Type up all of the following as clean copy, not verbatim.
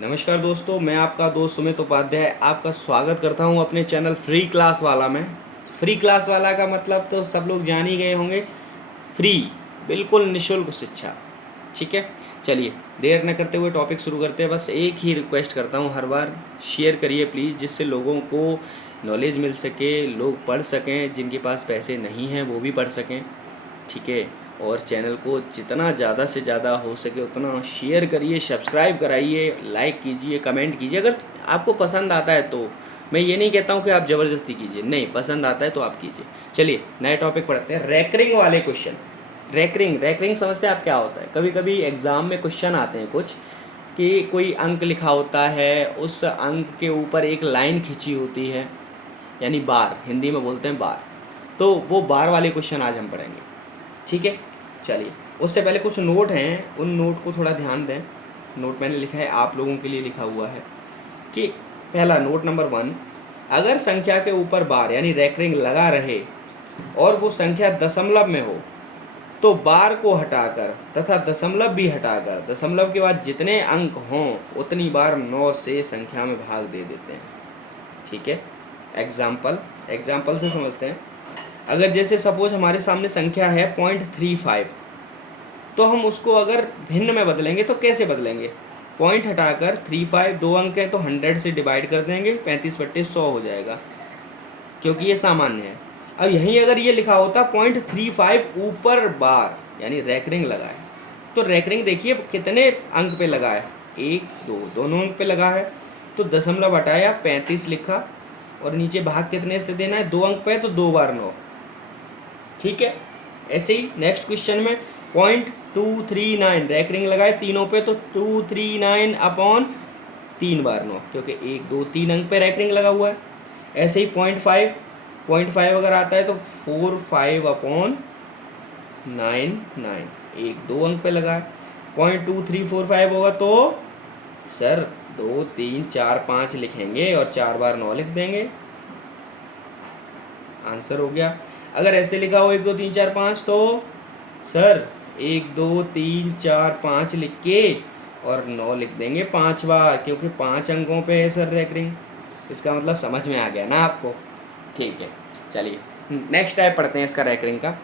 नमस्कार दोस्तों, मैं आपका दोस्त सुमित उपाध्याय आपका स्वागत करता हूं अपने चैनल फ्री क्लास वाला में। फ्री क्लास वाला का मतलब तो सब लोग जान ही गए होंगे, फ्री, बिल्कुल निःशुल्क शिक्षा। ठीक है, चलिए देर न करते हुए टॉपिक शुरू करते हैं। बस एक ही रिक्वेस्ट करता हूं, हर बार शेयर करिए प्लीज़, जिससे लोगों को नॉलेज मिल सके, लोग पढ़ सकें, जिनके पास पैसे नहीं हैं वो भी पढ़ सकें। ठीक है, और चैनल को जितना ज़्यादा से ज़्यादा हो सके उतना शेयर करिए, सब्सक्राइब कराइए, लाइक कीजिए, कमेंट कीजिए। अगर आपको पसंद आता है तो, मैं ये नहीं कहता हूँ कि आप ज़बरदस्ती कीजिए, नहीं, पसंद आता है तो आप कीजिए। चलिए नए टॉपिक पढ़ते हैं, रैकरिंग वाले क्वेश्चन। रैकरिंग समझते हैं आप क्या होता है? कभी कभी एग्ज़ाम में क्वेश्चन आते हैं कुछ, कि कोई अंक लिखा होता है, उस अंक के ऊपर एक लाइन खींची होती है, यानी बार, हिंदी में बोलते हैं बार। तो वो बार वाले क्वेश्चन आज हम पढ़ेंगे। ठीक है, चलिए उससे पहले कुछ नोट हैं, उन नोट को थोड़ा ध्यान दें। नोट मैंने लिखा है, आप लोगों के लिए लिखा हुआ है कि पहला नोट नंबर 1, अगर संख्या के ऊपर बार यानी रैकरिंग लगा रहे और वो संख्या दशमलव में हो तो बार को हटाकर तथा दशमलव भी हटाकर दशमलव के बाद जितने अंक हों उतनी बार 9 से संख्या में भाग दे देते हैं। ठीक है, एग्जाम्पल से समझते हैं। अगर जैसे सपोज हमारे सामने संख्या है 0.35, तो हम उसको अगर भिन्न में बदलेंगे तो कैसे बदलेंगे? पॉइंट हटाकर 35, 2 अंक हैं तो 100 से डिवाइड कर देंगे, 35/100 हो जाएगा, क्योंकि ये सामान्य है। अब यहीं अगर ये लिखा होता 0.35 ऊपर बार यानी रैकरिंग लगा है, तो रैकरिंग देखिए कितने अंक पे लगा है, 1 2 दोनों अंक पे लगा है। तो दशमलव हटाया, 35 लिखा, और नीचे भाग कितने से देना है? 2 अंक पे, तो 2 बार 9। ठीक है, ऐसे ही नेक्स्ट क्वेश्चन में 0.239 रैकरिंग लगाए तीनों पे, तो 239 अपॉन 3 बार 9, क्योंकि 1 2 3 अंक पे रैकरिंग लगा हुआ है। ऐसे ही 0.5 अगर आता है तो 45 अपॉन 9, 1 2 अंक पे लगा है। 0.2345 होगा तो सर 2 3 4 5 लिखेंगे और 4 बार 9 लिख देंगे, आंसर हो गया। अगर ऐसे लिखा हो 1 2 3 4 5, तो सर 1 2 3 4 5 लिख के और 9 लिख देंगे 5 बार, क्योंकि 5 अंकों पे है सर रैकरिंग। इसका मतलब समझ में आ गया ना आपको? ठीक है, चलिए नेक्स्ट टाइप पढ़ते हैं इसका रैकरिंग का।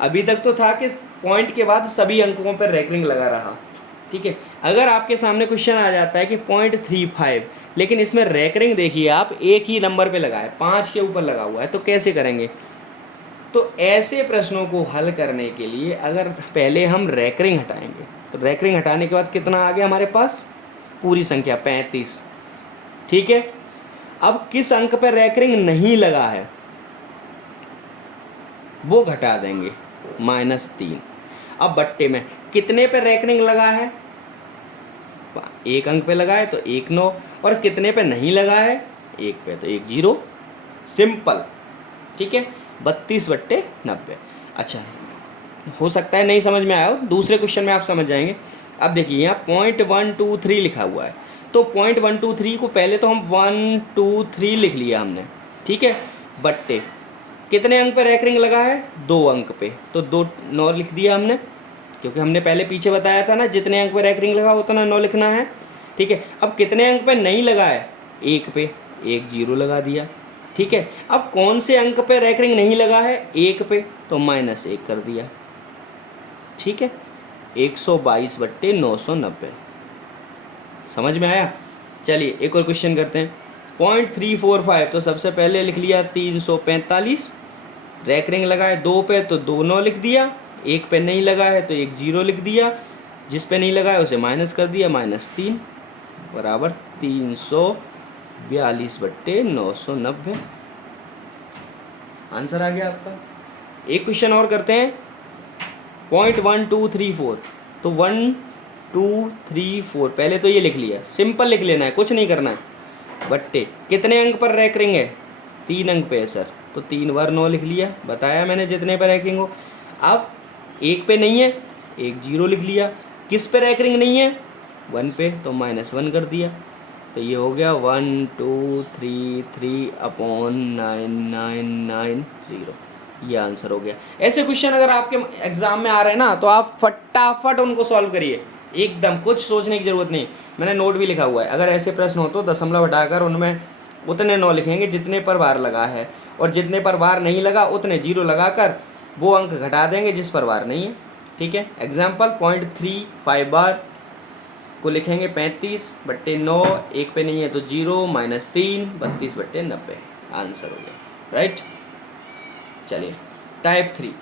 अभी तक तो था कि पॉइंट के बाद सभी अंकों पर रैकरिंग लगा रहा। ठीक है, अगर आपके सामने क्वेश्चन आ जाता है कि 0.35, लेकिन इसमें रैकरिंग देखिए आप एक ही नंबर पे लगा है, 5 के ऊपर लगा हुआ है, तो कैसे करेंगे? तो ऐसे प्रश्नों को हल करने के लिए अगर पहले हम रैकरिंग हटाएंगे, तो रैकरिंग हटाने के बाद कितना आ गया हमारे पास? पूरी संख्या 35। ठीक है, अब किस अंक पर रैकरिंग नहीं लगा है वो घटा देंगे, -3। अब बट्टे में कितने पे रैकरिंग लगा है? 1 अंक पे लगा है तो 1 9, और कितने पे नहीं लगा है? 1 पे, तो 1 0, सिंपल। ठीक है, 32/90। अच्छा, हो सकता है नहीं समझ में आया हो, दूसरे क्वेश्चन में आप समझ जाएंगे। अब देखिए यहाँ 0.123 लिखा हुआ है, तो 0.123 को पहले तो हम 1 2 3 लिख लिया हमने। ठीक है, बट्टे कितने अंक पे रैकरिंग लगा है? 2 अंक पे, तो 2 9 लिख दिया हमने, क्योंकि हमने पहले पीछे बताया था ना, जितने अंक पे रैकरिंग लगा उतना 9 लिखना है। ठीक है, अब कितने अंक पे नहीं लगा है? 1 पे, 1 0 लगा दिया। ठीक है, अब कौन से अंक पे रैकरिंग नहीं लगा है? 1 पे, तो -1 कर दिया। ठीक है, 122/990। समझ में आया? चलिए एक और क्वेश्चन करते हैं। 0.345, तो सबसे पहले लिख लिया 345, रैकरिंग लगा है 2 पे तो 2 9 लिख दिया, 1 पे नहीं लगा है तो 1 0 लिख दिया, जिस पे नहीं लगा है उसे माइनस कर दिया, -3 बराबर 342/990। आंसर आ गया आपका। एक क्वेश्चन और करते हैं, 0.1234, तो 1 2 3 4 पहले तो ये लिख लिया, सिंपल लिख लेना है, कुछ नहीं करना है। बट्टे कितने अंक पर रैकरिंग है? 3 अंक पे है सर, तो 3 बार 9 लिख लिया, बताया मैंने जितने पर रैकरिंग हो। अब 1 पे नहीं है, 1 0 लिख लिया, किस पे रैकरिंग नहीं है? 1 पे, तो -1 कर दिया, तो ये हो गया 123/990। ये आंसर हो गया। ऐसे क्वेश्चन अगर आपके एग्जाम में आ रहे हैं ना, तो आप फटाफट उनको सॉल्व करिए, एकदम कुछ सोचने की ज़रूरत नहीं। मैंने नोट भी लिखा हुआ है। अगर ऐसे प्रश्न हो तो दशमलव हटाकर उनमें उतने 9 लिखेंगे जितने पर बार लगा है, और जितने पर बार नहीं लगा उतने 0 लगाकर वो अंक घटा देंगे जिस पर बार नहीं है। ठीक है, एग्जाम्पल 0.35 बार को लिखेंगे 35/9, एक पे नहीं है तो 0 - 3 32/90, आंसर हो गया। राइट, चलिए टाइप 3।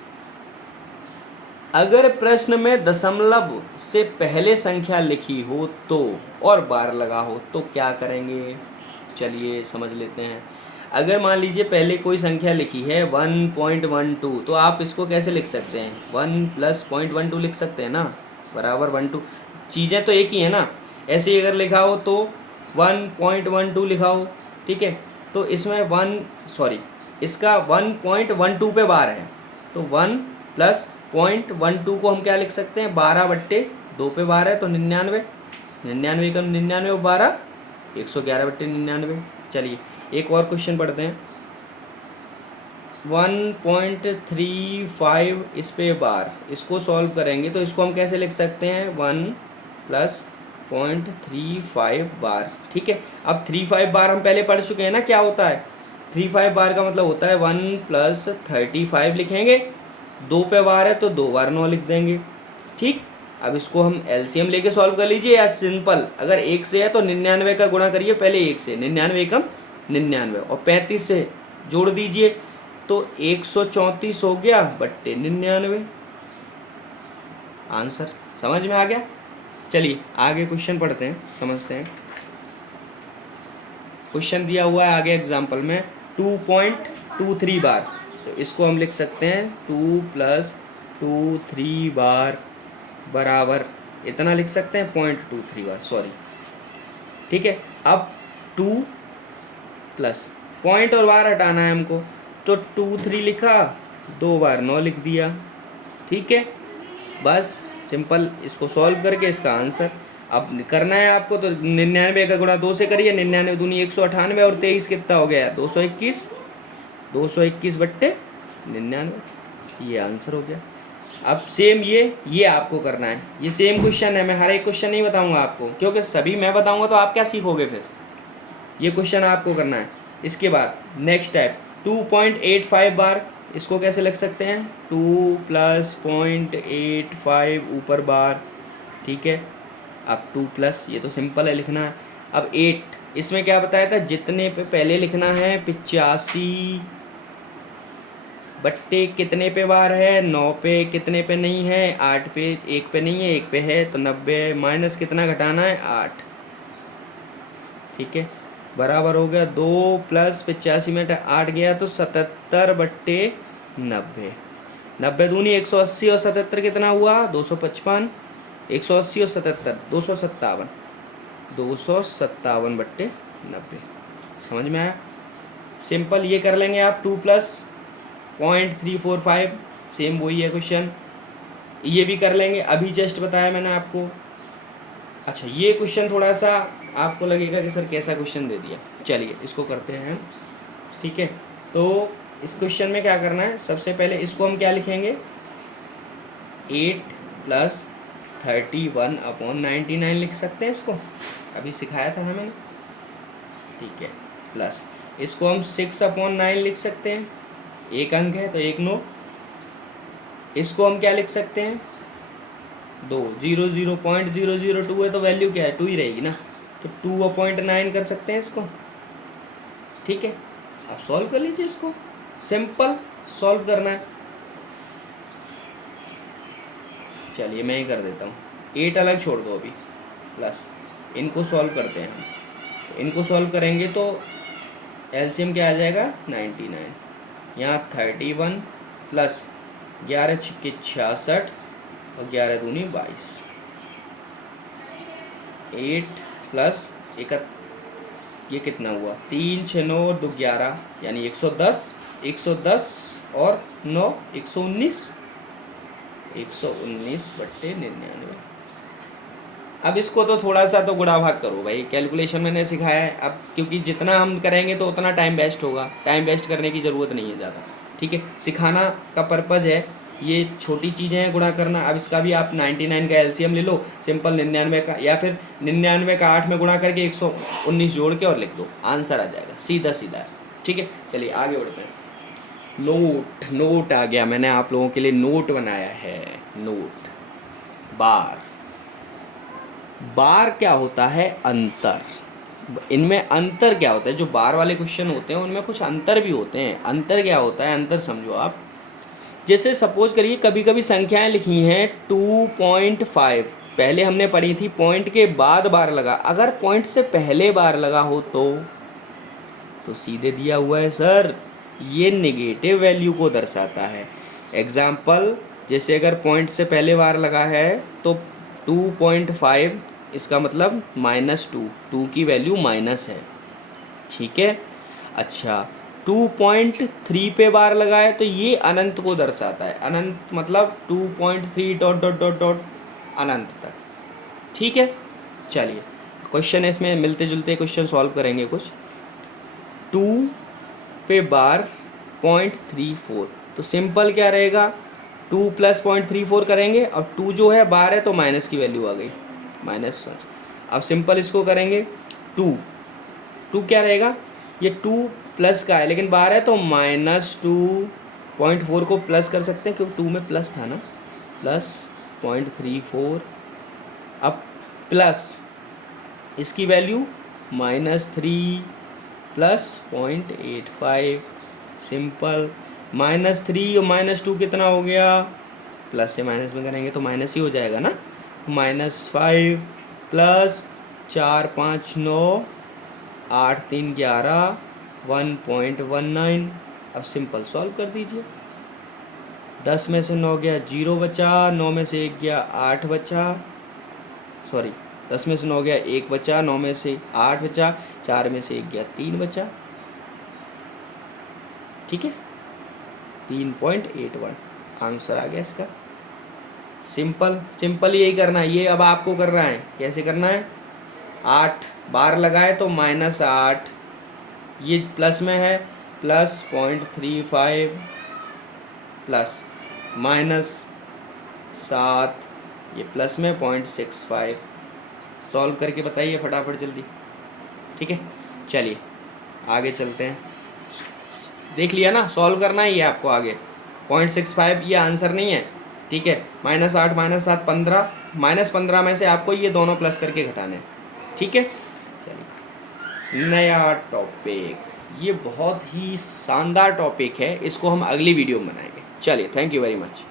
अगर प्रश्न में दशमलव से पहले संख्या लिखी हो तो और बार लगा हो तो क्या करेंगे, चलिए समझ लेते हैं। अगर मान लीजिए पहले कोई संख्या लिखी है 1.12, तो आप इसको कैसे लिख सकते हैं, 1 + 0.12 लिख सकते हैं ना, बराबर 12। चीज़ें तो एक ही है ना। ऐसे ही अगर लिखा हो तो 1.12 लिखा हो, ठीक है, तो इसमें इसका 1.12 पे बार है, तो 1 + 0.12 को हम क्या लिख सकते हैं, 12/2 पे बार है तो 99, 99 का 99 और 12 111/99। चलिए एक और क्वेश्चन पढ़ते हैं। 1.35 इस पे बार, इसको सॉल्व करेंगे तो इसको हम कैसे लिख सकते हैं, 1 + 0.35 बार। ठीक है, अब 35 बार हम पहले पढ़ चुके हैं ना, क्या होता है 35 बार का मतलब होता है 1 + 35 लिखेंगे, 2 पे बार है तो 2 बार 9 लिख देंगे। ठीक, अब इसको हम एलसीएम लेके सॉल्व कर लीजिए, या सिंपल अगर 1 से है तो 99 का गुणा करिए पहले 1 से, 99 एकम 99, और 35 से जोड़ दीजिए तो 134 हो गया बट्टे 99, आंसर समझ में आ गया। चलिए आगे क्वेश्चन पढ़ते हैं, समझते हैं। क्वेश्चन दिया हुआ है आगे एग्जाम्पल में 2.23 बार, तो इसको हम लिख सकते हैं 2 + 23 बार बराबर, इतना लिख सकते हैं 0.23 बार, सॉरी। ठीक है, अब 2 प्लस पॉइंट और बार हटाना है हमको, तो 23 लिखा, 2 बार 9 लिख दिया। ठीक है, बस सिंपल इसको सॉल्व करके इसका आंसर अब करना है आपको, तो 99 का गुणा 2 से करिए, 99 दूनी 198 और 23 कितना हो गया 221, 221/99, ये आंसर हो गया। अब सेम ये आपको करना है, ये सेम क्वेश्चन है, मैं हर एक क्वेश्चन नहीं बताऊंगा आपको, क्योंकि सभी मैं बताऊंगा तो आप क्या सीखोगे फिर, ये क्वेश्चन आपको करना है। इसके बाद नेक्स्ट टाइप 2.85 बार, इसको कैसे लिख सकते हैं, 2 + 0.85 ऊपर बार। ठीक है, अब 2 प्लस, ये तो सिंपल है लिखना है। अब 8, इसमें क्या बताया था, जितने पे पहले लिखना है 85 बट्टे कितने पे बार है, 9 पे, कितने पे नहीं है 8 पे, 1 पे नहीं है 1 पे है तो 90 माइनस कितना घटाना है 8। ठीक है, बराबर हो गया 2 + 85 में 8 गया तो 77/90, 90 दूनी 180 और 77 कितना हुआ 255, 180 और 77 257, 257/90, समझ में आया। सिंपल ये कर लेंगे आप, 2 + 0.345, सेम वही है क्वेश्चन, ये भी कर लेंगे, अभी जस्ट बताया मैंने आपको। अच्छा, ये क्वेश्चन थोड़ा सा आपको लगेगा कि सर कैसा क्वेश्चन दे दिया, चलिए इसको करते हैं हम। ठीक है, तो इस क्वेश्चन में क्या करना है, सबसे पहले इसको हम क्या लिखेंगे, 8 + 31/99 लिख सकते हैं, इसको अभी सिखाया था ना मैंने। ठीक है, प्लस इसको हम 6/9 लिख सकते हैं, एक अंक है तो 1 9, इसको हम क्या लिख सकते हैं 2, 0.002 है तो वैल्यू क्या है 2 ही रहेगी ना, तो 2/9 कर सकते हैं इसको। ठीक है, आप सॉल्व कर लीजिए इसको, सिंपल सॉल्व करना है। चलिए मैं ही कर देता हूँ, 8 अलग छोड़ दो अभी, प्लस इनको सॉल्व करते हैं हम, तो इनको सॉल्व करेंगे तो एलसीएम क्या आ जाएगा 99, यहाँ 31 प्लस 11 छिक्के 66 और 11 दूनी 22, 8 प्लस 1, ये कितना हुआ 3 6 9 और 2 11, यानी 110, 110 और 9 119, 119/99। अब इसको तो थोड़ा सा तो गुणा भाग करो भाई, कैलकुलेशन मैंने सिखाया है, अब क्योंकि जितना हम करेंगे तो उतना टाइम वेस्ट होगा, टाइम वेस्ट करने की ज़रूरत नहीं है ज़्यादा। ठीक है, सिखाना का पर्पज़ है ये छोटी चीज़ें हैं गुणा करना। अब इसका भी आप 99 का एलसीएम ले लो, सिंपल 99 का, या फिर 99 का 8 में गुणा करके 119 जोड़ के और लिख दो, आंसर आ जाएगा, सीधा सीधा। ठीक है, चलिए आगे बढ़ते हैं। नोट आ गया, मैंने आप लोगों के लिए नोट बनाया है। नोट, बार क्या होता है? अंतर। इनमें अंतर क्या होता है? जो बार वाले क्वेश्चन होते हैं उनमें कुछ अंतर भी होते हैं। अंतर क्या होता है? अंतर समझो आप। जैसे सपोज करिए कभी कभी संख्याएं लिखी हैं 2.5, पहले हमने पढ़ी थी पॉइंट के बाद बार लगा, अगर पॉइंट से पहले बार लगा हो तो सीधे दिया हुआ है सर, ये नेगेटिव वैल्यू को दर्शाता है। एग्जाम्पल, जैसे अगर पॉइंट से पहले बार लगा है तो 2.5, इसका मतलब -2, 2 की वैल्यू माइनस है। ठीक है, अच्छा 2.3 पे बार लगाए तो ये अनंत को दर्शाता है। अनंत मतलब 2.3 डॉट डॉट डॉट डॉट अनंत तक। ठीक है, चलिए क्वेश्चन है, इसमें मिलते जुलते क्वेश्चन सॉल्व करेंगे कुछ। 2 पे बार 0.34, तो सिंपल क्या रहेगा, 2 प्लस 0.34 करेंगे, और 2 जो है बार है तो माइनस की वैल्यू आ गई, -1। अब सिंपल इसको करेंगे, 2 क्या रहेगा, ये 2 प्लस का है लेकिन बार है तो -2.4 को प्लस कर सकते हैं क्योंकि 2 में प्लस था ना, प्लस 0.34, अब प्लस इसकी वैल्यू -3 प्लस 0.85, सिंपल, -3 और -2 कितना हो गया, प्लस से माइनस में करेंगे तो माइनस ही हो जाएगा ना, -5 प्लस 4 5 9 8 3 11 1.19। अब सिंपल सॉल्व कर दीजिए। 10 में से 9 गया 0 बचा, 9 में से 1 गया 8 बचा, सॉरी 10 में से 9 गया 1 बचा, 9 में से 8 बचा, 4 में से 1 गया 3 बचा। ठीक है, 3.81 आंसर आ गया इसका। सिंपल यही करना है, ये अब आपको करना है। कैसे करना है, 8 बार लगाए तो -8, ये प्लस में है, प्लस 0.35 प्लस -7, ये प्लस में 0.65। सॉल्व करके बताइए फटाफट जल्दी। ठीक है, चलिए आगे चलते हैं। देख लिया ना, सॉल्व करना ही है आपको आगे। 0.65 ये आंसर नहीं है। ठीक है, -8 -7 15, -15 में से आपको ये दोनों प्लस करके घटाने हैं। ठीक है, चलिए नया टॉपिक, ये बहुत ही शानदार टॉपिक है, इसको हम अगली वीडियो में बनाएंगे। चलिए, थैंक यू वेरी मच।